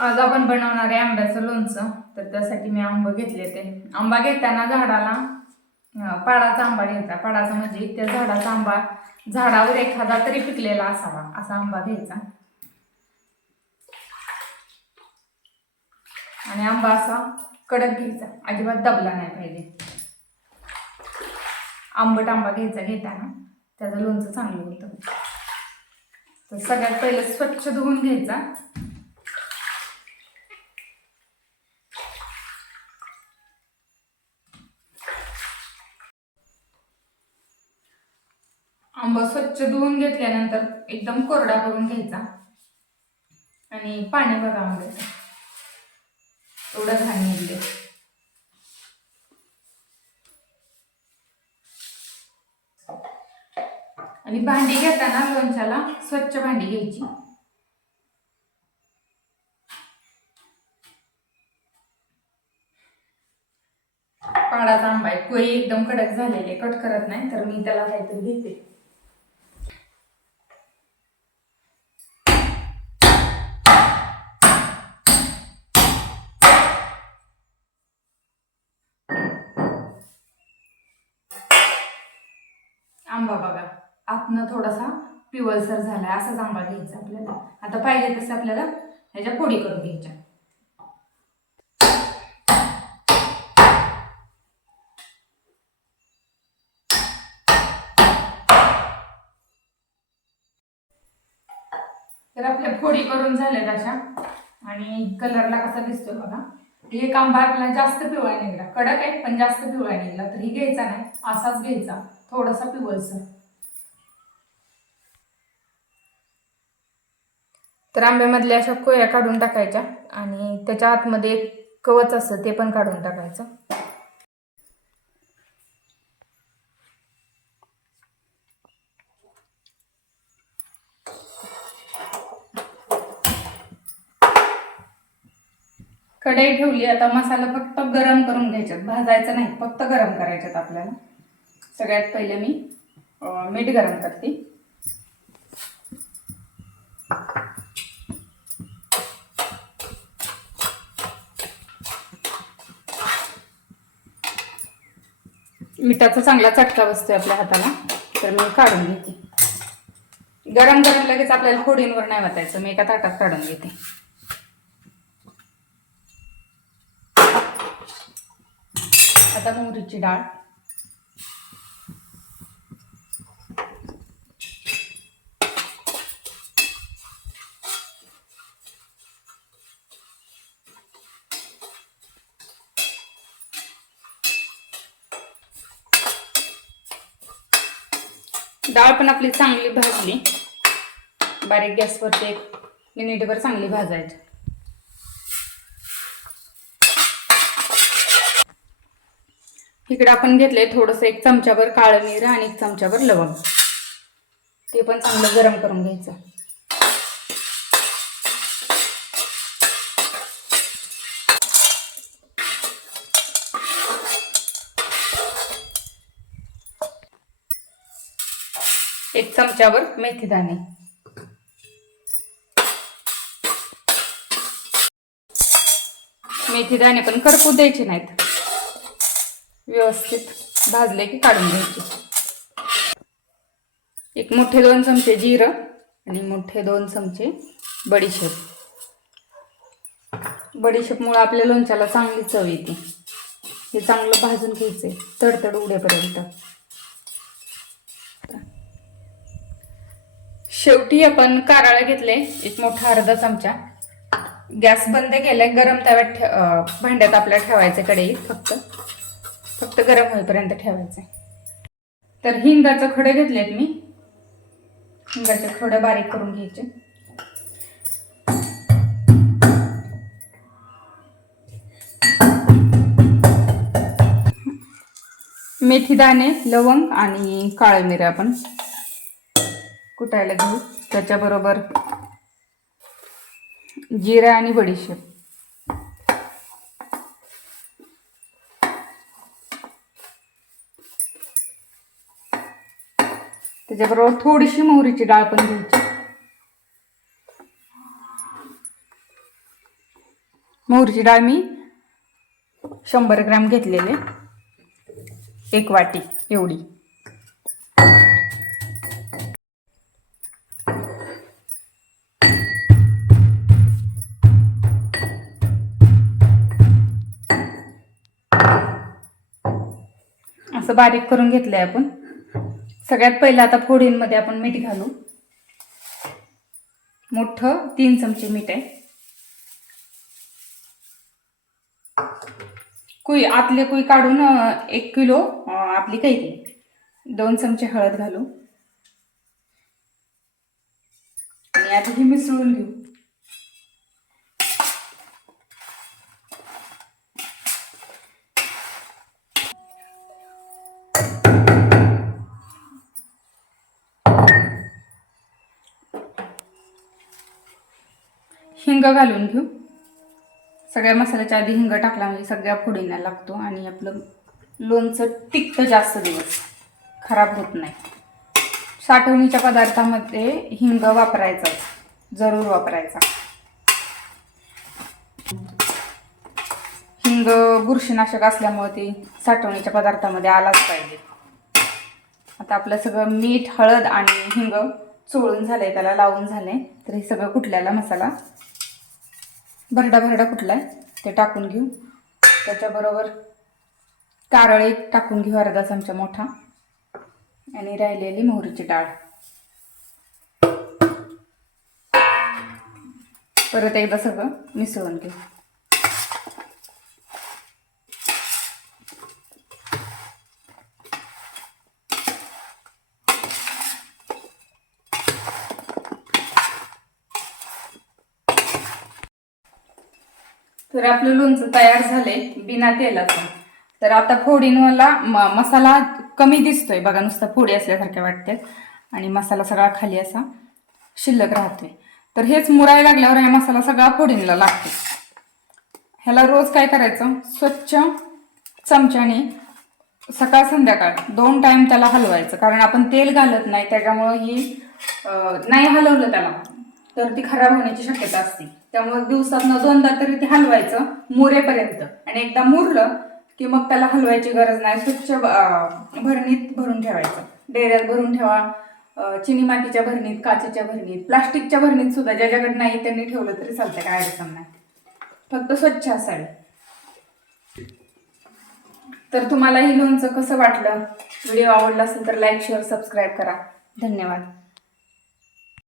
आज आपण बनवणार आहे आंब्याचं लोणचं. तर त्यासाठी मी आंबा घेतले ते. आंबा घेताना झाडाला पाडाचा आंबा घ्यायचा. पाडाचा म्हणजे त्या झाडाचा आंबा झाडावर एखादा तरी पिकलेला असावा असा आंबा घ्यायचा. आणि आंबा असा कडक घ्यायचा. अजिबात दबला नाही पाहिजे. आंबट आंबा घ्यायचा घेताना. त्याचं लोणचं चांगलं होतं. तर सगळ्यात पहिलं स्वच्छ धुवून घ्यायचा. आंबा स्वच्छ धुवून घेतल्यानंतर एकदम कोरडा करून घ्यायचा. आणि पाणी बघा आंब्याचं एवढं घाण निघले आणि भांडी घेताना लोणच्याला स्वच्छ भांडी घ्यायची. पाडाचा आंबा आहे. कोळी एकदम कडक झालेले कट करत नाही तर मी त्याला काहीतरी घेते आंबा बघा. आतनं थोडासा पिवळसर झालाय असाच आंबा घ्यायचा आपल्याला. आता पाहिजे तसं आपल्याला ह्याच्या फोडी करून घ्यायच्या. तर आपल्या फोडी करून झाल्यात अशा. आणि कलरला कसा दिसतोय बघा. एक आंबा आपल्याला जास्त पिवळा निघला. कडक आहे पण जास्त पिवळा निघला. तर ही घ्यायचा नाही असाच घ्यायचा. थोडासा पिवळसर. तर आंब्यामधल्या अशा कोया काढून टाकायच्या आणि त्याच्या आतमध्ये एक कवच असतं ते पण काढून टाकायचं. कढई ठेवली आता मसाला फक्त गरम करून घ्यायच्यात. भाजायचं नाही फक्त गरम करायच्यात आपल्याला. सगळ्यात पहिले मी मीठ गरम करते. मिठाचा चांगला चटका बसतोय आपल्या हाताला तर मी काढून घेते. गरम गरम लगेच आपल्याला होडींवर नाही वाटायचं मी एका ताटात काढून घेते. आता मोहरीची डाळ. डाळ पण आपली चांगली भाजली. बारीक गॅसवरती एक मिनिटभर चांगली भाजायची. इकडे आपण घेतलंय थोडंसं एक चमच्याभर काळं मिरं आणि एक चमच्याभर लवंग. ते पण चांगलं गरम करून घ्यायचं. एक चमच्यावर मेथी दाणे. मेथी दाणे पण करपू द्यायचे नाहीत. व्यवस्थित भाजले की काढून घ्यायचे. एक मोठे दोन चमचे जिरं आणि मोठे दोन चमचे बडीशेप. बडीशेपमुळं आपल्या लोणच्याला चांगली चव येते. हे चांगलं भाजून घ्यायचे तडतड उडेपर्यंत शेवटी आपण कारळा घेतले एक मोठा अर्धा चमचा. गॅस बंद केलाय गरम तव्यात ठे भांड्यात आपल्या ठेवायचं कढई फक्त. फक्त गरम होईपर्यंत ठेवायचं. तर हिंगाचं खडे घेतलेत मी. हिंगाचे खडं बारीक करून घ्यायचे. मेथी दाणे लवंग आणि काळे मिरे आपण कुटायला घेऊ. त्याच्याबरोबर जिरा आणि बडीशेप. त्याच्याबरोबर थोडीशी मोहरीची डाळ पण घ्यायची. मोहरीची डाळ मी शंभर ग्रॅम घेतलेले एक वाटी एवढी. असं बारीक करून घेतलं आहे आपण. सगळ्यात पहिलं आता फोडींमध्ये आपण मीठ घालू. मोठं तीन चमचे मीठ आहे. कुई आतले कुई काढून एक किलो आपली कैरी. दोन चमचे हळद घालू. आणि आता हे मिसळून घेऊ. हिंग घालून घेऊ. सगळ्या मसाल्याच्या आधी हिंग टाकला म्हणजे सगळ्या फोडींना लागतो आणि आपलं लोणचं टिकतं जास्त दिवस. खराब होत नाही. साठवणीच्या पदार्थामध्ये हिंग वापरायचा. जरूर वापरायचा. हिंग बुरशीनाशक असल्यामुळे ती साठवणीच्या पदार्थामध्ये आलाच पाहिजे. आता आपलं सगळं मीठ हळद आणि हिंग चोळून झालंय त्याला लावून झालंय. तर हे सगळं कुठल्याला मसाला? भरडा भरडा कुठला आहे? ते टाकून घेऊ. त्याच्याबरोबर कारळ एक टाकून घेऊ अर्धा चमचा मोठा. आणि राहिलेली मोहरीची डाळ. परत एकदा सगळं मिसळून घेऊ तर आपलं लोणचं तयार झाले बिना तेलाचं. तर आता फोडीनवाला मसाला कमी दिसतोय. बघा नुसता फोडी असल्यासारख्या वाटते आणि मसाला सगळा खाली असा शिल्लक राहतोय. तर हेच मुरायला लागल्यावर हा मसाला सगळा फोडींला लागतो ह्याला रोज काय करायचं? स्वच्छ चमच्याने सकाळ संध्याकाळ दोन टाइम त्याला हलवायचं. कारण आपण तेल घालत नाही त्याच्यामुळं ही नाही हलवलं त्याला. तर ती खराब होण्याची शक्यता असते. त्यामुळे दिवसातनं दोनदा तरी ते हलवायचं मुरेपर्यंत. आणि एकदा मुरलं की मग त्याला हलवायची गरज नाही. स्वच्छ भरणीत भरून ठेवायचं. डेऱ्यात भरून ठेवा. चिनी मातीच्या भरणीत काचेच्या भरणीत प्लास्टिकच्या भरणीत सुद्धा ज्याच्याकडे नाही त्यांनी ठेवलं तरी चालतं काय अडचण नाही. फक्त स्वच्छ असावे. तर तुम्हाला ही लोणचं कसं वाटलं? व्हिडिओ आवडला असेल तर लाईक शेअर सबस्क्राईब करा. धन्यवाद.